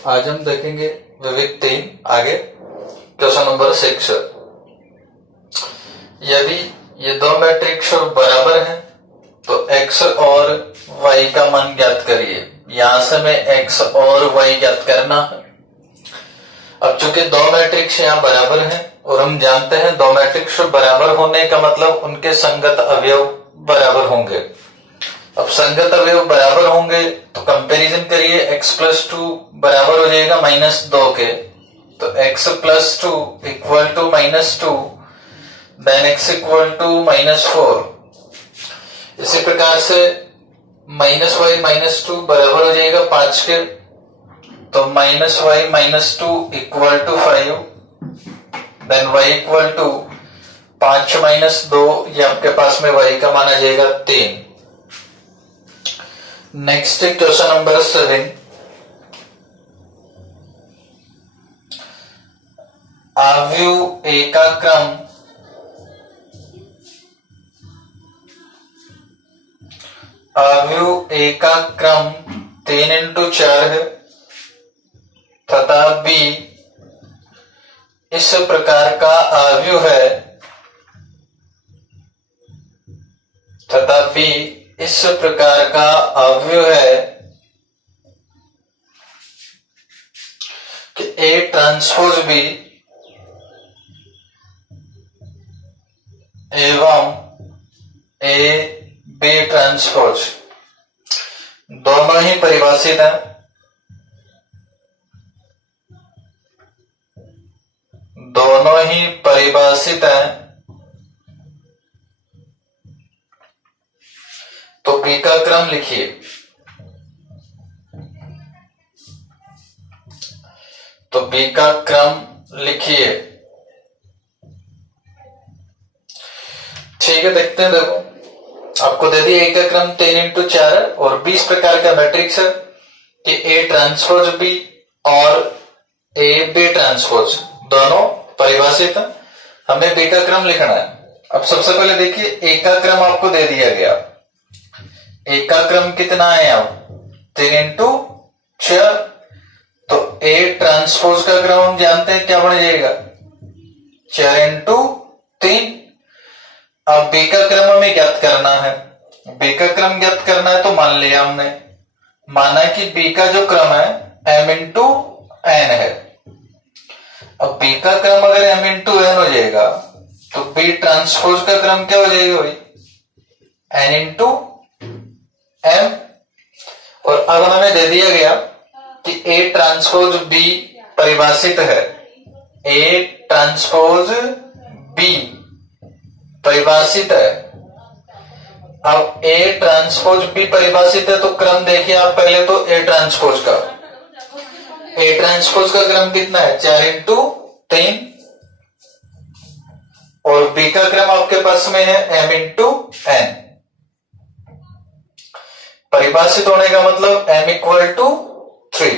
आज हम देखेंगे विविध 3 आगे क्वेश्चन नंबर 6। यदि ये दो मैट्रिक्स बराबर हैं तो x और y का मान ज्ञात करिए। यहां से मैं x और y ज्ञात करना है। अब चूंकि दो मैट्रिक्स यहाँ बराबर हैं और हम जानते हैं दो मैट्रिक्स बराबर होने का मतलब उनके संगत अवयव बराबर होंगे। अब संगत अवयव बराबर होंगे तो कंपैरिजन करिए, x प्लस 2 बराबर हो जाएगा -2 के, तो x plus 2 equal to -2, then x equal to -4। इसी प्रकार से -y -2 बराबर हो जाएगा 5 के, तो -y-2 equal to 5, then y equal to 5 - 2, ये आपके पास में y का मान आ जाएगा 3। Next question number 7। आव्यूह ए का क्रम आव्यूह ए का क्रम 3x4 है तथा b इस प्रकार का आव्यूह है तथा b इस प्रकार का अवयव है कि A ट्रांसपोज B एवं A B ट्रांसपोज दोनों ही परिभाषित हैं। दोनों ही परिभाषित हैं तो B का क्रम लिखिए। तो B का क्रम लिखिए। ठीक है, देखते हैं। देखो आपको दे दिया A का क्रम 3x4 है और 20 प्रकार का मैट्रिक्स है कि A ट्रांसपोज B और A B ट्रांसपोज दोनों परिभाषित है। हमें B का क्रम लिखना है। अब सबसे पहले देखिए A का क्रम आपको दे दिया गया। A का क्रम कितना है? अब 3x4, तो A ट्रांसपोज का क्रम हम जानते हैं क्या बन जाएगा, 4x3। अब B का क्रम हमें ज्ञात करना है। B का क्रम ज्ञात करना है तो मान लिया हमने, माना कि B का जो क्रम है m×n है। अब B का क्रम अगर m×n हो जाएगा तो B ट्रांसपोज का क्रम क्या हो जाएगा भाई, n×m। और अब हमें दे दिया गया कि A ट्रांसपोज B परिभाषित है। A ट्रांसपोज B परिभाषित है। अब A ट्रांसपोज B परिभाषित है तो क्रम देखिए आप पहले तो A ट्रांसपोज का। A ट्रांसपोज का क्रम कितना है, 4x3, और B का क्रम आपके पास में है m×n। परिभाषित होने का मतलब m=3।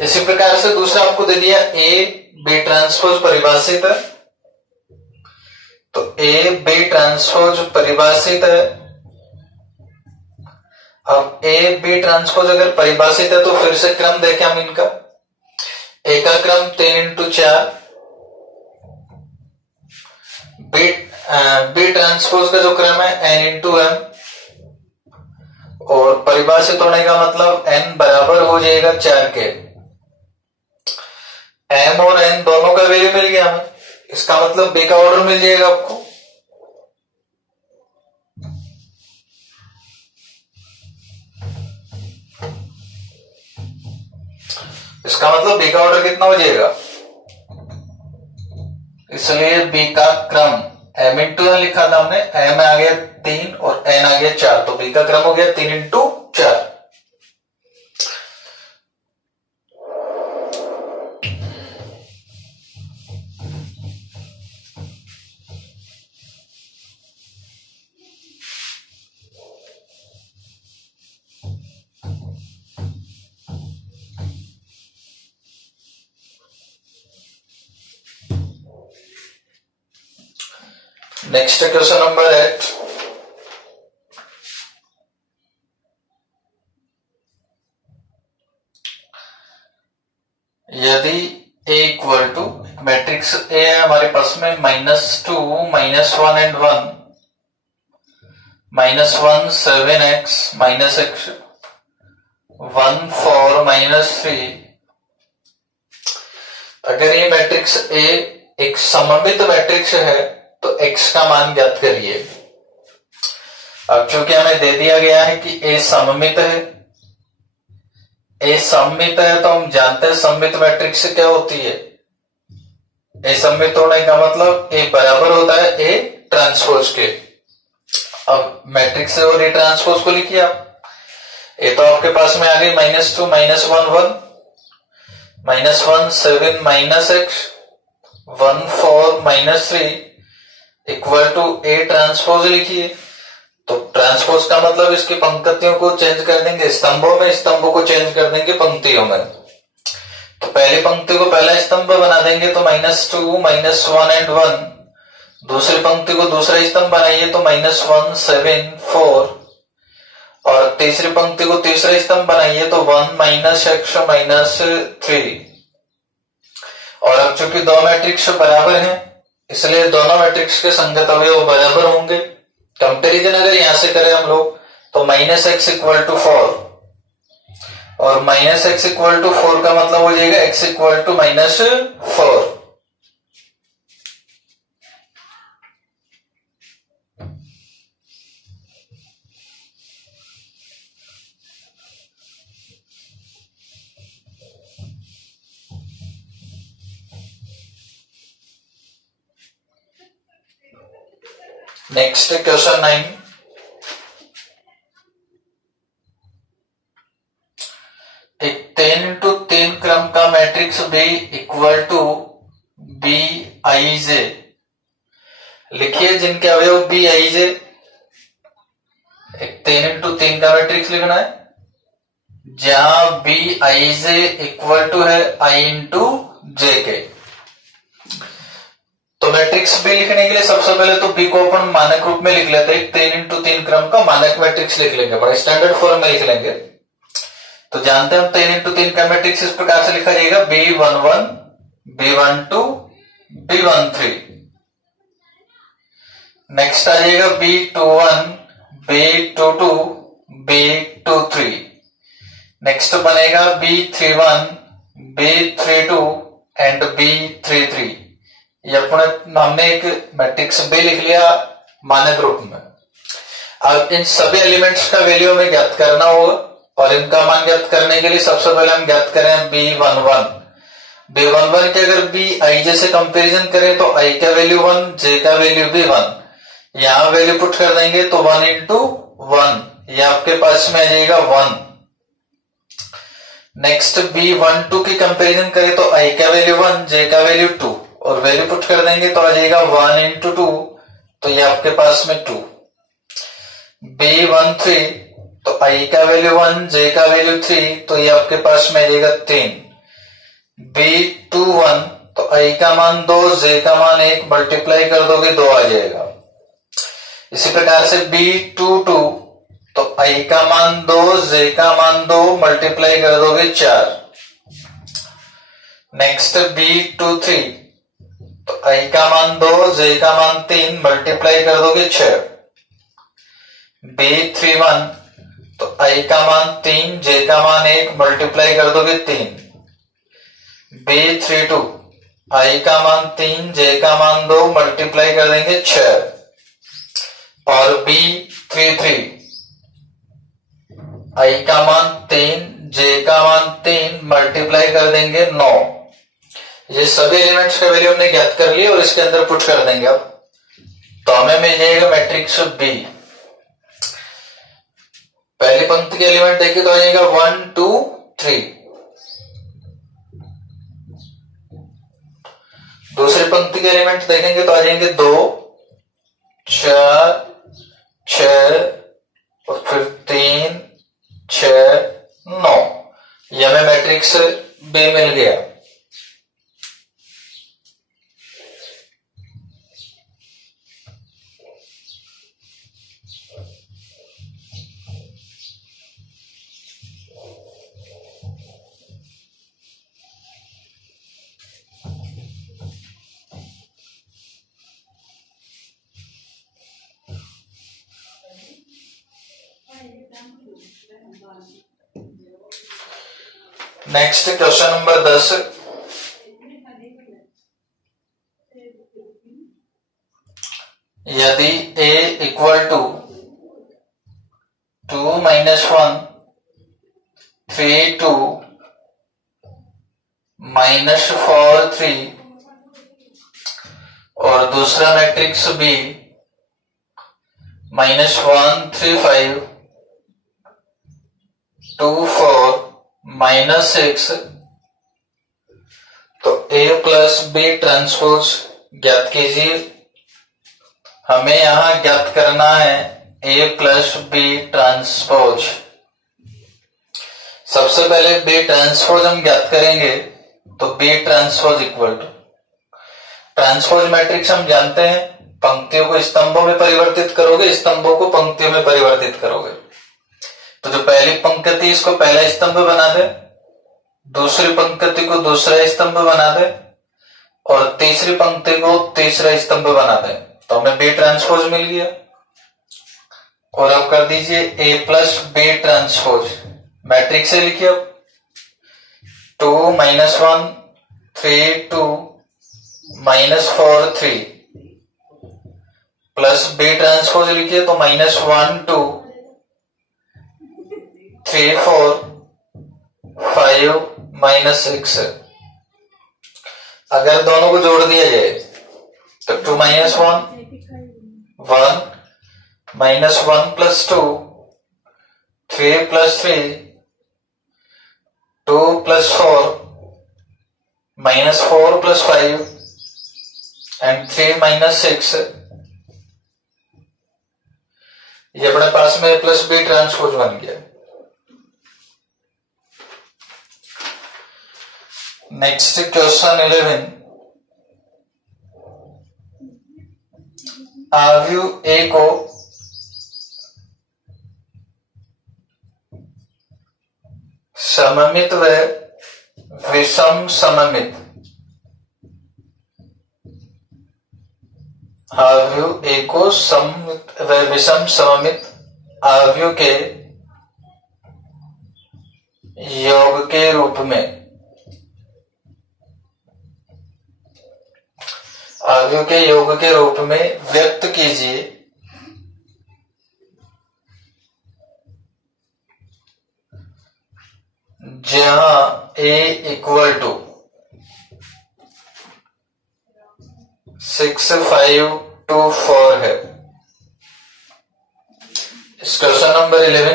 इसी प्रकार से दूसरा आपको दे दिया A B ट्रांसपोज परिभाषित है, तो A B ट्रांसपोज परिभाषित है। अब A B ट्रांसपोज अगर परिभाषित है तो फिर से क्रम देखें हम इनका। A का क्रम 3x4, B ट्रांसपोज का जो क्रम है n×m, और परिभाषित होने का मतलब n बराबर हो जाएगा 4 के। m और n दोनों का वैल्यू मिल गया हमें, इसका मतलब B का ऑर्डर मिल जाएगा आपको। इसका मतलब B का ऑर्डर कितना हो जाएगा, इसलिए B का क्रम m×n लिखा था हमने, m आ गया 3 और n आ गया 4, तो B का क्रम हो गया 3x4। Next question number 8। यदि ए इक्वल टू मैट्रिक्स ए है हमारे पास में -2 -1 एंड 1 -1 7x -x 1 4 -3, अगर ये मैट्रिक्स ए एक सममित मैट्रिक्स है तो x का मान ज्ञात करिए। अब चूंकि हमें दे दिया गया है कि ए सममित है, ए सममित है तो हम जानते हैं सममित मैट्रिक्स क्या होती है। ए सममित होने का मतलब ए बराबर होता है ए ट्रांसपोज के। अब मैट्रिक्स और ए ट्रांसपोज को लिखिए आप। ए तो आपके पास में आ गई -2 -1 1 -1 7 -x 1 4 -3 equal to A transpose लिखिए। तो ट्रांसपोज का मतलब इसकी पंक्तियों को चेंज कर देंगे स्तंभों में, स्तंभों को चेंज कर देंगे पंक्तियों में। तो पहली पंक्ति को पहला स्तंभ बना देंगे तो -2 -1 एंड 1, दूसरी पंक्ति को दूसरा स्तंभ बनाइए तो -1 7 4, और तीसरी पंक्ति को तीसरा स्तंभ बनाइए तो 1 -x -3। और अब चूंकि दो मैट्रिक्स बराबर हैं इसलिए दोनों मैट्रिक्स के संगत अवयव बराबर होंगे। कंपैरिजन अगर यहां से करें हम लोग तो -x = 4 और -x = 4 का मतलब हो जाएगा x = -4। नेक्स्ट क्वेश्चन 9, एक 3 into 3 क्रम का matrix B equal to BIJ लिखिए, जिनके अवयव BIJ। एक 3 into 3 का मैट्रिक्स लिखना है जहां BIJ इक्वल टू है I into J के। तो मैट्रिक्स B लिखने के लिए सबसे पहले तो B को अपन मानक रूप में लिख लेते हैं। 3 into 3 क्रम का मानक मैट्रिक्स लिख लेंगे, बड़ा स्टैंडर्ड फॉर्म में लिख लेंगे। तो जानते हैं हम 3 into 3 का मैट्रिक्स इस प्रकार से लिखा जाएगा B11 B12 B13। नेक्स्ट आ जाएगा B21 B22 B23। नेक्स्ट बनेगा B31 B32 एंड B33। ये हमने एक मैट्रिक्स B लिख लिया मानक रूप में। अब इन सभी एलिमेंट्स का वैल्यू हमें ज्ञात करना होगा और इनका मान ज्ञात करने के लिए सबसे पहले हम ज्ञात करें B11। B11 के अगर BIJ से कंपैरिजन करें तो I का वैल्यू 1, J का वैल्यू भी 1। यहां वैल्यू पुट कर देंगे तो 1 into 1, ये आपके पास में आ जाएगा 1। नेक्स्ट B12 की कंपैरिजन करें तो I का वैल्यू 1, J का वैल्यू 2 और वैल्यू पुट कर देंगे तो आ जाएगा 1 into 2, तो ये आपके पास में 2। B13 तो I का वैल्यू 1, J का वैल्यू 3, तो ये आपके पास में आ जाएगा 3। B21 तो I का मान 2, J का मान 1, मल्टीप्लाई कर दोगे 2 आ जाएगा। इसी प्रकार से B22 तो I का मान 2, J का मान 2, मल्टीप्लाई कर दोगे 4। नेक्स्ट B23 तो I का मान 2, J का मान 3, मल्टीप्लाई कर दोगे 6। B31 तो I का मान 3, J का मान 1, मल्टीप्लाई कर दोगे 3। B32 I का मान 3, J का मान 2, मल्टीप्लाई कर देंगे 6। और B33 I का मान 3, J का मान 3, मल्टीप्लाई कर देंगे 9। ये सभी एलिमेंट्स का वैल्यू हमने ज्ञात कर लिया और इसके अंदर पुट कर देंगे। अब तो हमें मिल जाएगा मैट्रिक्स B। पहली पंक्ति के एलिमेंट देखें तो आ जाएगा 1 2 3। दूसरी पंक्ति के एलिमेंट देखेंगे तो आ जाएंगे 2 4 6 और फिर 3 6 9। ये हमें मैट्रिक्स B मिल गया। नेक्स्ट क्वेश्चन नंबर 10, यदि a इक्वल टू 2 - 1 3 2 -4 3 और दूसरा मैट्रिक्स b -1 3 5 2 4 -6, तो a प्लस b ट्रांसपोज ज्ञात कीजिए। हमें यहां ज्ञात करना है a प्लस b ट्रांसपोज। सबसे पहले b ट्रांसपोज हम ज्ञात करेंगे, तो b transpose equal to transpose matrix हम जानते हैं, पंक्तियों को स्तंभों में परिवर्तित करोगे, स्तंभों को पंक्तियों में परिवर्तित करोगे। तो जो पहली पंक्ति इसको पहला स्तंभ बना दे, दूसरी पंक्ति को दूसरा स्तंभ बना दे और तीसरी पंक्ति को तीसरा स्तंभ बना दे, तो हमें बी ट्रांसपोज मिल गया। और अब कर दीजिए a plus B transpose, matrix से लिखिए अब 2 - 1 3 2 -4 3 प्लस बी ट्रांसपोज लिखिए तो -1 2 3 4 5 -6। अगर दोनों को जोड़ दिया जाए तो 2 - 1 1 -1 + 2 3 + 3 2 + 4 -4 + 5 एंड 3 - 6, ये अपने पास में a प्लस बी ट्रांसपोज बन गया। नेक्स्ट क्वेश्चन 11, आव्यूह a को सममित व विषम सममित, आव्यूह a को सममित व विषम सममित आव्यूह के योग के रूप में, आव्यूह के योग के रूप में व्यक्त कीजिए। जहां a इक्वल टू 6 5 2 4 है। इस क्वेश्चन नंबर 11